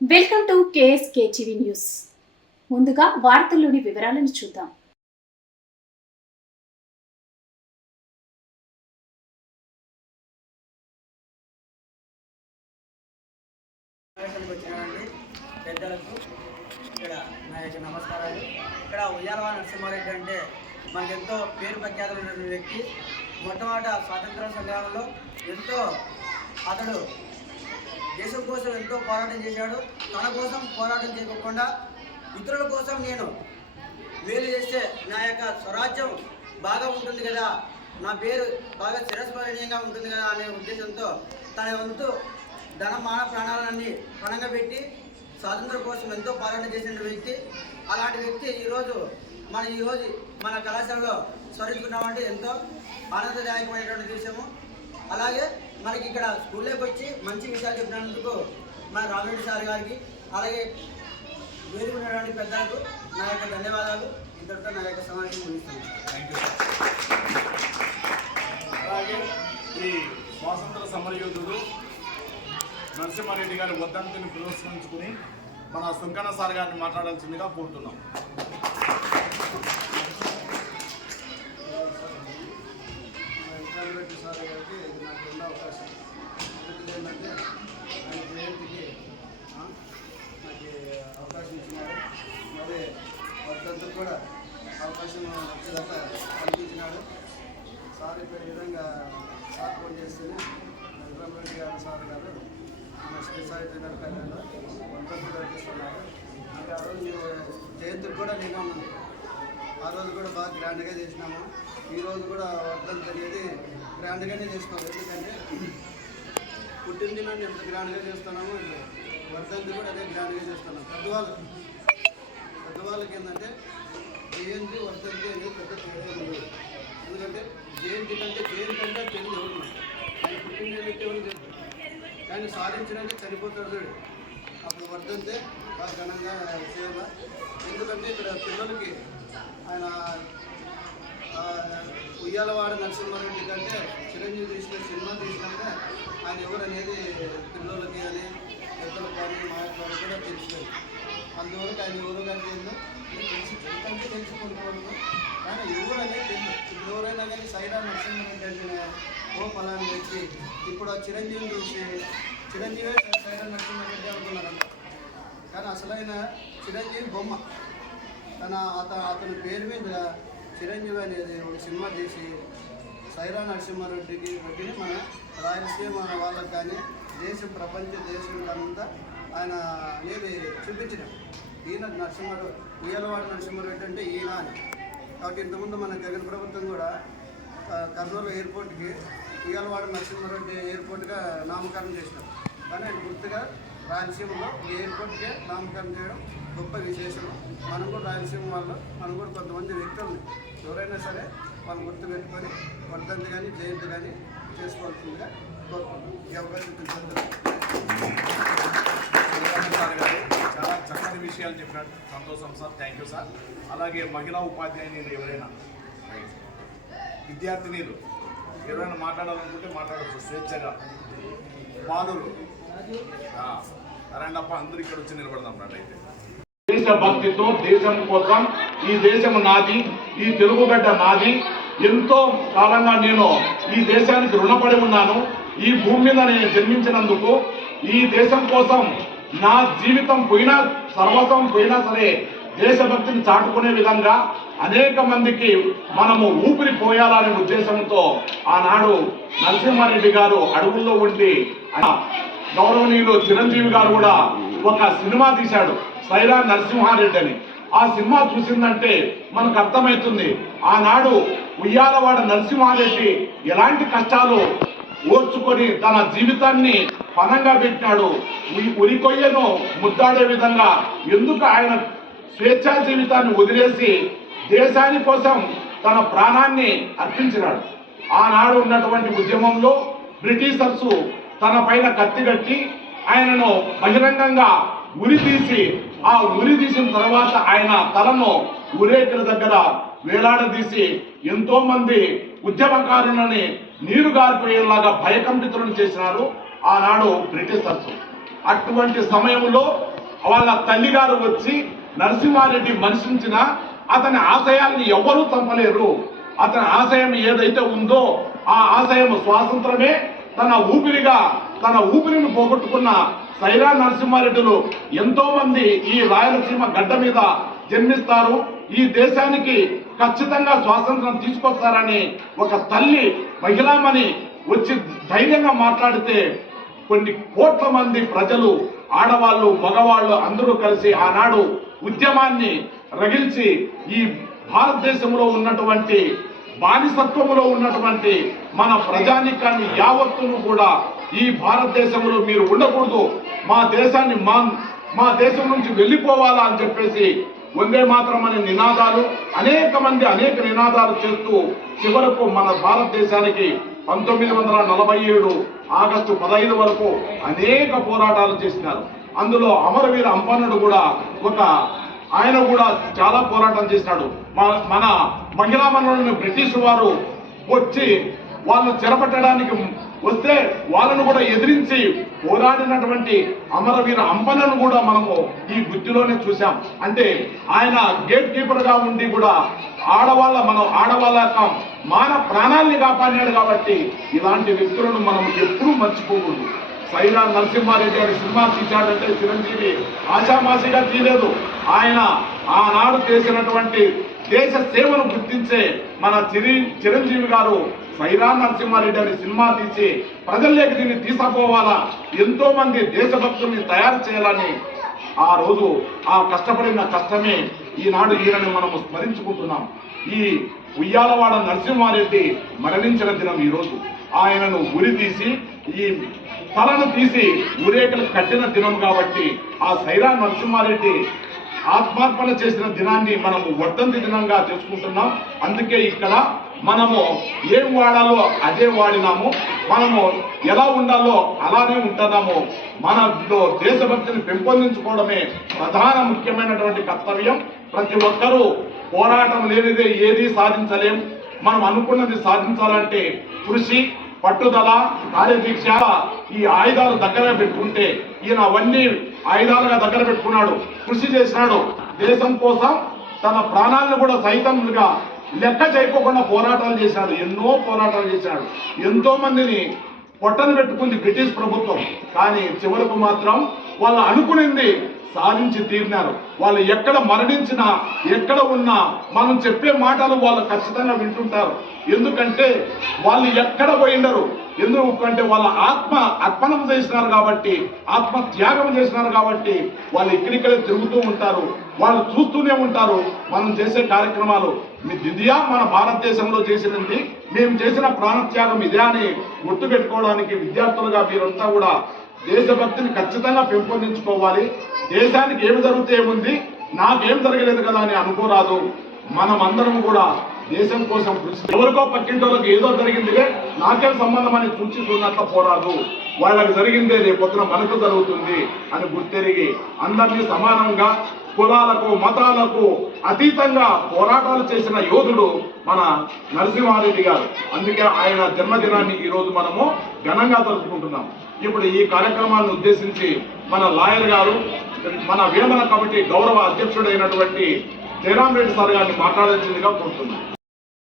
Welcome to KSK TV news. ముందుగా వార్తల్లోని వివరాలను చూద్దాం. పెద్దలకు ఇక్కడ నా యొక్క నమస్కారాలు. ఇక్కడ ఉయ్యాలవాడ నరసింహారెడ్డి అంటే మనకెంతో పేరు ప్రఖ్యాతులు ఉన్నటువంటి వ్యక్తి. మొట్టమొదట స్వాతంత్ర సంగ్రామంలో ఎంతో అతడు దేశం కోసం ఎంతో పోరాటం చేశాడు. తన కోసం పోరాటం చేయకుండా ఇతరుల కోసం నేను మేలు చేస్తే నా యొక్క స్వరాజ్యం బాగా ఉంటుంది కదా. నా పేరు బాగా చిరస్మరణీయంగా ఉంటుంది కదా అనే ఉద్దేశంతో తన వంతు ధన మాన ప్రాణాలన్నీ పణంగా పెట్టి స్వాతంత్రం కోసం ఎంతో పోరాటం చేసిన వ్యక్తి. అలాంటి వ్యక్తి ఈరోజు మన ఈరోజు మన కళాశాలలో స్మరించుకున్నామంటే ఎంతో ఆనందదాయకమైనటువంటి విషయము అలాగే మనకి ఇక్కడ స్కూల్లోకి వచ్చి మంచి విషయాలు చెప్పినందుకు మన రామిరెడ్డి సార్ గారికి అలాగే వేదిక ఉన్నటువంటి పెద్దలకు నా యొక్క ధన్యవాదాలు. ఇంతటితో నా యొక్క సమావేశం ముగిస్తున్నాను. అలాగే ఈ స్వాతంత్ర సమరయోధుడు నరసింహారెడ్డి గారి వర్ధంతిని పురస్కరించుకుని మన సుంకన సార్ గారిని మాట్లాడాల్సిందిగా కోరుతున్నాం. అవకాశం మరి వర్ధంతులు కూడా అవకాశం వచ్చేదాకా కల్పించినాడు సార్ ఇప్పుడు ఈ విధంగా సార్ ఫోన్ చేస్తేనే రెడ్డి గారు సార్ గారు మన శ్రీ సాయి కళ్యాణ్లో వర్ధంతులు కల్పిస్తున్నారు ఇంకా ఆ రోజు జయంతికి కూడా నేను ఆ రోజు కూడా బాగా గ్రాండ్గా చేసినాము. ఈ రోజు కూడా వర్ధంతి అనేది గ్రాండ్గానే చేసుకోవాలి ఎందుకంటే పుట్టినదినాన్ని ఎంత గ్రాండ్గా చేస్తున్నామో వర్ధంతి కూడా అదే గ్రాండ్గా చేస్తున్నాం పెద్దవాళ్ళు పెద్దవాళ్ళకి ఏంటంటే జయంతి వర్ధంతి అనేది పెద్ద తేడా ఉండదు ఎందుకంటే జయంతి కంటే జయంతి అంటే తెలియదు ఎవరు ఆయన పుట్టినది ఎవరు తెలుసు కానీ సాధించినాక చనిపోతాడు అప్పుడు వర్ధంతే బాగా ఘనంగా చేయాల ఎందుకంటే ఇక్కడ పిల్లలకి ఆయన ఉయ్యాలవాడ నరసింహారెడ్డి కంటే చిరంజీవి తీసిన సినిమా తీసినాక ఆయన ఎవరనేది పిల్లలకి అని పెద్దల కానీ మా యొక్క కూడా తెలిసిలేదు అందువరకు ఆయన ఎవరు కానీ తెలియదు. నేను తెలిసి తెలుసుకుంటున్నాను కానీ ఎవరు అనేది తెలియదు. ఇప్పుడు ఎవరైనా కానీ సైరా నరసింహారెడ్డి అంటే ఓ ఫలాన్ని వచ్చి ఇప్పుడు ఆ చిరంజీవి చూసి చిరంజీవి సైరా నరసింహారెడ్డి అనుకున్నారంట. కానీ అసలైన చిరంజీవి బొమ్మ. తన అత అతని పేరు మీద చిరంజీవి అనేది ఒక సినిమా తీసి సైరా నరసింహారెడ్డికి రెడ్డిని మన రాయలసీమ వాళ్ళకి కానీ దేశం ప్రపంచ దేశం ఆయన అనేది చూపించిన. ఈయన నరసింహారావు ఉయ్యలవాడ నరసింహారావు అంటే ఈయన అని. కాబట్టి ఇంతకుముందు మన జగన్ ప్రభుత్వం కూడా కర్నూలు ఎయిర్పోర్ట్కి ఉయ్యాలవాడ నరసింహారెడ్డి ఎయిర్పోర్ట్గా నామకరణం చేసినాం. కానీ ఆయన గుర్తుగా రాయలసీమలో ఈ ఎయిర్పోర్ట్కే నామకరణం చేయడం గొప్ప విశేషం మనం కూడా రాయలసీమ వాళ్ళు మనం కూడా కొంతమంది వ్యక్తులు ఎవరైనా సరే వాళ్ళు గుర్తు పెట్టుకొని వర్ధంతి కానీ జయంతి కానీ చేసుకోవాల్సిందిగా కోరుకుంటున్నాం. ఈ అవకాశం ఇచ్చినందుకు. సుంకన్న సార్ గారు చాలా చక్కని విషయాలు చెప్పినట్టు సంతోషం సార్ థ్యాంక్ యూ సార్. అలాగే మహిళా ఉపాధ్యాయులు ఎవరైనా? విద్యార్థినీలు ఎవరైనా మాట్లాడాలనుకుంటే మాట్లాడవచ్చు స్వేచ్ఛగా. బాలురు. ఆ, రండప్ప అందరూ ఇక్కడ వచ్చి నిలబడదాం రండి అయితే. దేశ భక్తితో దేశం కోసం ఈ దేశం నాది ఈ తెలుగుగడ్డ నాది ఎంతో కాలంగా నేను ఈ దేశానికి రుణపడి ఉన్నాను. ఈ భూమి మీద నేను జన్మించినందుకు ఈ దేశం కోసం నా జీవితం పోయినా సర్వస్వం పోయినా సరే దేశభక్తిని చాటుకునే విధంగా అనేక మందికి మనము ఊపిరి పోయాలనే ఉద్దేశంతో ఆనాడు నరసింహారెడ్డి గారు అడుగుల్లో ఉండి గౌరవనీయులు చిరంజీవి గారు కూడా ఒక సినిమా తీశాడు సైరా నరసింహారెడ్డి అని. ఆ సినిమా చూసిందంటే మనకు అర్థమవుతుంది ఆనాడు ఉయ్యాలవాడ నరసింహారెడ్డి ఎలాంటి కష్టాలు ఓర్చుకొని తన జీవితాన్ని పనంగా పెట్టినాడు? ఉరి- ఉరికొయ్యను ముద్దాడే విధంగా ఎందుకు ఆయన స్వేచ్ఛా జీవితాన్ని వదిలేసి దేశాని కోసం తన ప్రాణాన్ని అర్పించినాడు? ఆనాడు ఉన్నటువంటి ఉద్యమంలో బ్రిటిషర్సు తన పైన కత్తి కట్టి ఆయనను బహిరంగంగా ఉరి తీసి ఆ ఉరి తీసిన తర్వాత ఆయన తలను ఉరేకుల దగ్గర వేలాడదీసి ఎంతో మంది ఉద్యమకారులని నీరు గారిపోయేలాగా భయకంపితులను చేసినారు. ఆనాడు బ్రిటిషర్స్ అటువంటి సమయంలో వాళ్ళ తల్లిగారు వచ్చి నరసింహారెడ్డి మనిషించిన అతని ఆశయాల్ని ఎవ్వరూ చంపలేరు. అతని ఆశయం ఏదైతే ఉందో ఆ ఆశయం స్వాతంత్రమే. తన ఊపిరిగా తన ఊపిరిని పోగొట్టుకున్న సైరా నరసింహారెడ్డిలు ఎంతో మంది ఈ రాయలసీమ గడ్డ మీద జన్మిస్తారు. ఈ దేశానికి ఖచ్చితంగా స్వాతంత్రం తీసుకొస్తారని ఒక తల్లి మహిళామణి వచ్చి ధైర్యంగా మాట్లాడితే కొన్ని కోట్ల మంది ప్రజలు ఆడవాళ్ళు మగవాళ్ళు అందరూ కలిసి ఆనాడు ఉద్యమాన్ని రగిల్చి ఈ భారతదేశంలో ఉన్నటువంటి బానిసత్వంలో ఉన్నటువంటి మన ప్రజానికాన్ని యావత్తును కూడా ఈ భారతదేశంలో మీరు ఉండకూడదు. మా దేశాన్ని మా మా దేశం నుంచి వెళ్ళిపోవాలా అని చెప్పేసి వందే మాత్రం అనే నినాదాలు అనేక మంది అనేక నినాదాలు చేస్తూ చివరకు మన భారతదేశానికి పంతొమ్మిది వందల నలభై ఏడు ఆగస్టు పదహైదు వరకు అనేక పోరాటాలు చేసినారు. అందులో అమరవీర అంపన్నుడు కూడా ఒక ఆయన కూడా చాలా పోరాటం చేసినాడు. మన- మహిళా మండలిని బ్రిటిష్ వారు వచ్చి వాళ్ళు చెరపట్టడానికి వస్తే వాళ్ళను కూడా ఎదిరించి పోరాడినటువంటి అమరవీర అంబలను కూడా మనము ఈ గుర్తులోనే చూసాం అంటే ఆయన గేట్ కీపర్గా ఉండి కూడా ఆడవాళ్ళ మనం ఆడవాళ్ళ యొక్క మాన ప్రాణాల్ని కాపాడినాడు కాబట్టి ఇలాంటి వ్యక్తులను మనం ఎప్పుడూ మర్చిపోకూడదు. సైరా నరసింహారెడ్డి గారి సినిమా తీశాడంటే చిరంజీవి ఆశామాసిగా తీయలేదు. ఆయన ఆనాడు చేసినటువంటి దేశ సేవను గుర్తించే మన చిరి చిరంజీవి గారు సైరా నరసింహారెడ్డి అనే సినిమా తీసి ప్రజల్లోకి దీన్ని తీసుకుపోవాలా? ఎంతో మంది దేశభక్తుల్ని తయారు చేయాలని ఆ రోజు ఆ కష్టపడిన కష్టమే ఈనాడు ఈయనని మనము స్మరించుకుంటున్నాం. ఈ ఉయ్యాలవాడ నరసింహారెడ్డి మరణించిన దినం ఈరోజు. ఆయనను ఉరి తీసి ఈ తలను తీసి ఊరేకలు కట్టిన దినం కాబట్టి ఆ సైరా నరసింహారెడ్డి ఆత్మార్పణ చేసిన దినాన్ని మనము వర్ధంతి దినంగా చేసుకుంటున్నాం. అందుకే ఇక్కడ మనము ఏం వాడాలో అదే వాడినాము. మనము ఎలా ఉండాలో అలానే ఉంటున్నాము. మనలో దేశభక్తిని పెంపొందించుకోవడమే ప్రధాన ముఖ్యమైనటువంటి కర్తవ్యం. ప్రతి ఒక్కరూ పోరాటం లేనిదే ఏది సాధించలేం. మనం అనుకున్నది సాధించాలంటే కృషి పట్టుదల కార్యదీక్ష ఈ ఆయుధాలు దగ్గర పెట్టుకుంటే ఈయన అవన్నీ ఆయుధాలుగా దగ్గర పెట్టుకున్నాడు కృషి చేసినాడు. దేశం కోసం తన ప్రాణాలను కూడా సైతంగా లెక్క చేయకోకుండా పోరాటాలు చేశాడు ఎన్నో పోరాటాలు చేశాడు. ఎంతో మందిని పొట్టను పెట్టుకుంది బ్రిటిష్ ప్రభుత్వం. కానీ చివరకు మాత్రం వాళ్ళు అనుకునింది సాధించి తీరినారు. వాళ్ళు ఎక్కడ మరణించినా ఎక్కడ ఉన్నా మనం చెప్పే మాటలు వాళ్ళు ఖచ్చితంగా వింటుంటారు. ఎందుకంటే వాళ్ళు ఎక్కడ పోయిండరు. ఎందుకంటే వాళ్ళ ఆత్మ అర్పణం చేసినారు కాబట్టి ఆత్మ త్యాగం చేసినారు కాబట్టి వాళ్ళు ఇక్కడిక్కడే తిరుగుతూ ఉంటారు. వాళ్ళు చూస్తూనే ఉంటారు. మనం చేసే కార్యక్రమాలు మీ దిదియా మన భారతదేశంలో చేసినది మేము చేసిన ప్రాణత్యాగం ఇదే అని గుర్తుపెట్టుకోవడానికి విద్యార్థులుగా మీరంతా కూడా దేశభక్తిని ఖచ్చితంగా పెంపొందించుకోవాలి. దేశానికి ఏమి జరిగితే ఏముంది? నాకేం జరగలేదు కదా అని అనుకోరాదు. మనం అందరం కూడా దేశం కోసం కృషి ఎవరికో పక్కింటోళ్ళకి ఏదో జరిగిందిలే నాకేం సంబంధం అని చూచి చూడనట్ల పోరాదు. వాళ్ళకి జరిగిందే రేపొద్దున మనకు జరుగుతుంది అని గుర్తెరిగి అందరినీ సమానంగా కులాలకు మతాలకు అతీతంగా పోరాటాలు చేసిన యోధుడు మన నరసింహారెడ్డి గారు. అందుకే ఆయన జన్మదినాన్ని ఈరోజు మనము ఘనంగా జరుపుకుంటున్నాం. ఇప్పుడు ఈ కార్యక్రమాన్ని ఉద్దేశించి మన లాయర్ గారు మన వేమన కమిటీ గౌరవ అధ్యక్షుడైనటువంటి జయరాం రెడ్డి సార్ గారిని మాట్లాడాల్సిందిగా కోరుతున్నాను